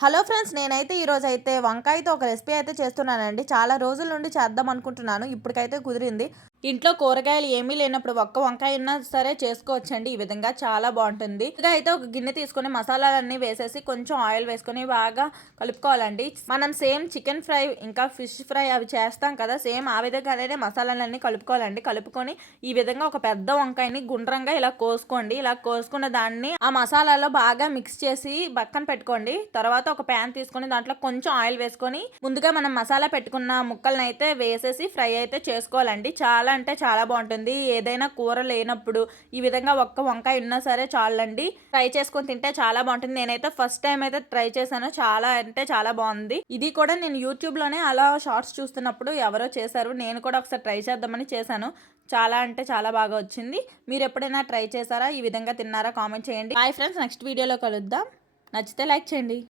Hello friends, నేనైతే ఈరోజైతే వంకాయతో ఒక రెసిపీ అయితే చేస్తున్నానండి. చాలా రోజుల నుండి చేద్దాం అనుకుంటున్నాను. ఇప్పటికైతే కుదిరింది. ఇంట్లో కూరగాయలు ఏమీ లేనప్పుడు ఒక్క వంకాయ ఉన్నా సరే చేసుకోవచ్చండి. ఈ విధంగా చాలా బాగుంటుంది. ఇక అయితే ఒక గిన్నె తీసుకొని మసాలాలన్నీ వేసేసి కొంచెం ఆయిల్ వేసుకొని బాగా కలుపుకోవాలండి. మనం సేమ్ చికెన్ ఫ్రై ఇంకా ఫిష్ ఫ్రై అవి చేస్తాం కదా, సేమ్ ఆ విధంగానే మసాలాలన్నీ కలుపుకోవాలండి. కలుపుకొని ఈ విధంగా ఒక పెద్ద వంకాయని గుండ్రంగా ఇలా కోసుకోండి. ఇలా కోసుకున్న దాన్ని ఆ మసాలాలో బాగా మిక్స్ చేసి పక్కన పెట్టుకోండి. తర్వాత ఒక ప్యాన్ తీసుకొని దాంట్లో కొంచెం ఆయిల్ వేసుకొని ముందుగా మనం మసాలా పెట్టుకున్న ముక్కలను అయితే వేసేసి ఫ్రై అయితే చేసుకోవాలండి. చాలా అంటే చాలా బాగుంటుంది. ఏదైనా కూర లేనప్పుడు ఈ విధంగా ఒక్క వంకాయ ఉన్నా సరే చాలండి, ఫ్రై చేసుకొని తింటే చాలా బాగుంటుంది. నేనైతే ఫస్ట్ టైం అయితే ట్రై చేశాను. చాలా అంటే చాలా బాగుంది. ఇది కూడా నేను యూట్యూబ్ లోనే అలా షార్ట్స్ చూస్తున్నప్పుడు ఎవరో చేశారు. నేను కూడా ఒకసారి ట్రై చేద్దామని చేశాను. చాలా అంటే చాలా బాగా వచ్చింది. మీరు ఎప్పుడైనా ట్రై చేశారా? ఈ విధంగా తిన్నారా? కామెంట్ చేయండి. బాయ్ ఫ్రెండ్స్, నెక్స్ట్ వీడియోలో కలుద్దాం. నచ్చితే లైక్ చేయండి.